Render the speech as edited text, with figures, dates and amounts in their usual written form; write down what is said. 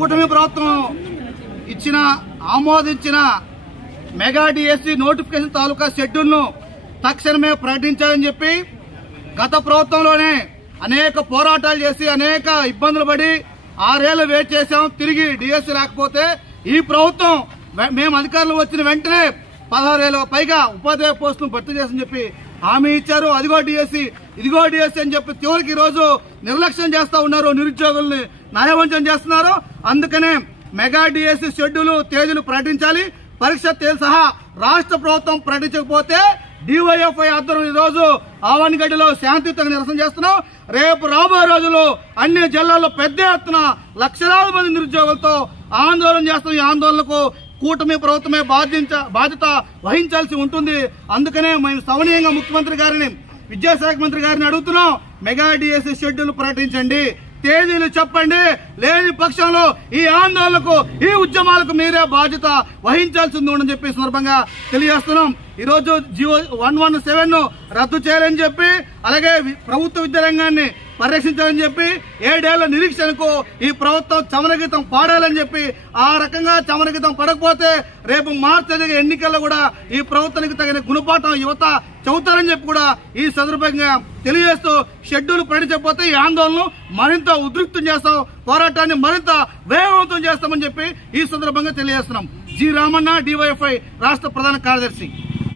కూటమి ప్రభుత్వం ఇచ్చిన ఆమోదించిన మెగా డిఎస్సి నోటిఫికేషన్ తాలూకా షెడ్యూల్ను తక్షణమే ప్రకటించాలని చెప్పి గత ప్రభుత్వంలోనే అనేక పోరాటాలు చేసి అనేక ఇబ్బందులు పడి 6 ఏళ్లు వెయిట్ చేశాం. తిరిగి డిఎస్సి రాకపోతే ఈ ప్రభుత్వం మేము అధికారంలో వచ్చిన వెంటనే 16,000 పైగా ఉపాధ్యాయ పోస్టులను భర్తీ చేసని చెప్పి హామీ ఇచ్చారు. అదిగో డిఎస్సి ఇదిగో డిఎస్సి అని చెప్పి చివరికి ఈ రోజు నిర్లక్ష్యం చేస్తా ఉన్నారు, నిరుద్యోగుల్ని నయవంచన చేస్తున్నారు. అందుకనే మెగా డిఎస్సి షెడ్యూల్ తేదీలు ప్రకటించాలి. పరీక్ష తేదీ సహా రాష్ట్ర ప్రభుత్వం ప్రకటించకపోతే డివైఎఫ్ఐ ఆధ్వర్యంలో ఈ రోజు ఆవనిగడ్డలో శాంతియుతంగా నిరసన చేస్తున్నాం. రేపు రాబోయే రోజుల్లో అన్ని జిల్లాల్లో పెద్ద ఎత్తున లక్షలాది మంది నిరుద్యోగులతో ఆందోళన చేస్తున్న ఈ ఆందోళనకు కూటమి ప్రభుత్వమే బాధ్యత వహించాల్సి ఉంటుంది. అందుకనే మేము సవనీయంగా ముఖ్యమంత్రి గారిని, విద్యాశాఖ మంత్రి గారిని అడుగుతున్నాం, మెగా డిఎస్సి షెడ్యూల్ ప్రకటించండి, తేదీలు చెప్పండి. లేని పక్షంలో ఈ ఆందోళనకు ఈ ఉద్యమాలకు మీరే బాధ్యత వహించాల్సింది ఉందని చెప్పి సందర్భంగా తెలియజేస్తున్నాం. ఈ రోజు జియో 117 రద్దు చేయాలని చెప్పి, అలాగే ప్రభుత్వ విద్యారంగాన్ని పరిరక్షించాలని చెప్పి, 7 ఏళ్ల నిరీక్షణకు ఈ ప్రభుత్వం చమరగీతం పాడాలని చెప్పి, ఆ రకంగా చమరగీతం పడకపోతే రేపు మార్చి జరిగే ఎన్నికల్లో కూడా ఈ ప్రభుత్వానికి తగిన గుణపాఠం యువత చెబుతారని చెప్పి కూడా ఈ సందర్భంగా తెలియజేస్తూ, షెడ్యూల్ ప్రకటించకపోతే ఈ ఆందోళనను మరింత ఉధృతం చేస్తాం, పోరాటాన్ని మరింత వేగవంతం చేస్తామని చెప్పి ఈ సందర్భంగా తెలియజేస్తున్నాం. జి రామన్న, డివైఎఫ్ఐ రాష్ట్ర ప్రధాన కార్యదర్శి.